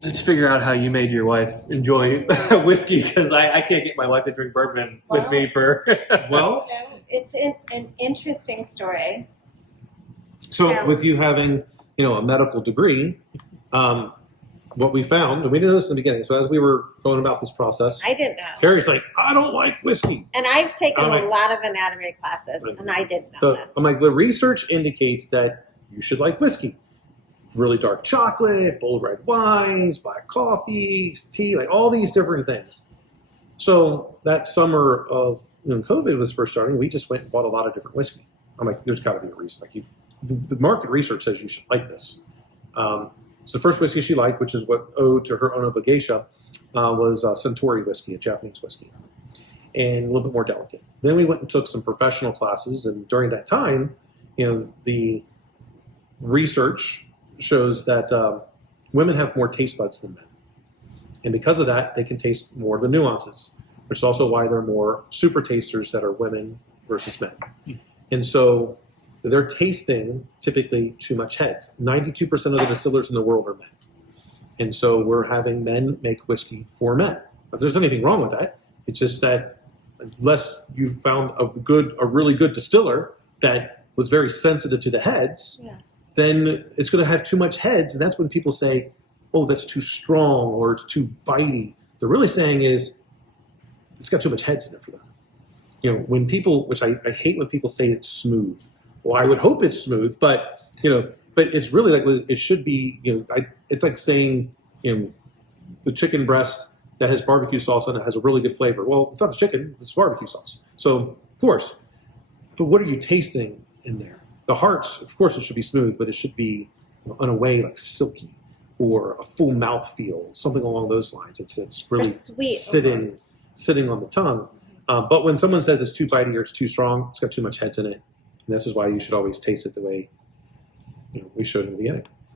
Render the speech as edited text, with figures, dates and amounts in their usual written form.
to figure out how you made your wife enjoy whiskey, because I can't get my wife to drink bourbon with me for. Well, So it's an interesting story. so Yeah. with you having, a medical degree, what we found, and we didn't know this in the beginning, so as we were going about this process, I didn't know. Carrie's like, I don't like whiskey. And I've taken I'm a like- lot of anatomy classes, and I didn't know So this. I'm like, the research indicates that you should like whiskey. Really dark chocolate, bold red wines, black coffee, tea, like all these different things. So that summer of when COVID was first starting, we just went and bought a lot of different whiskey. I'm like, there's got to be a reason. Like, the market research says you should like this. So the first whiskey she liked, which is what owed to her own obligation, was Centauri whiskey, a Japanese whiskey, and a little bit more delicate. Then we went and took some professional classes, and during that time, the research shows that women have more taste buds than men. And because of that, they can taste more of the nuances. Which is also why there are more super tasters that are women versus men. And so they're tasting typically too much heads. 92% of the distillers in the world are men. And so we're having men make whiskey for men. If there's anything wrong with that, it's just that unless you found a really good distiller that was very sensitive to the heads, Yeah. then it's going to have too much heads. And that's when people say, oh, that's too strong or it's too bitey. They're really saying is, it's got too much heads in it for them. When people, which I hate when people say it's smooth. Well, I would hope it's smooth, but it's really like it should be. It's like saying, the chicken breast that has barbecue sauce on it has a really good flavor. Well, it's not the chicken; it's barbecue sauce. So, of course, but what are you tasting in there? The hearts, of course, it should be smooth, but it should be in a way like silky or a full mouthfeel, something along those lines. It's really sweet sitting on the tongue. But when someone says it's too bitey or it's too strong, it's got too much heads in it. And this is why you should always taste it the way we showed in the beginning.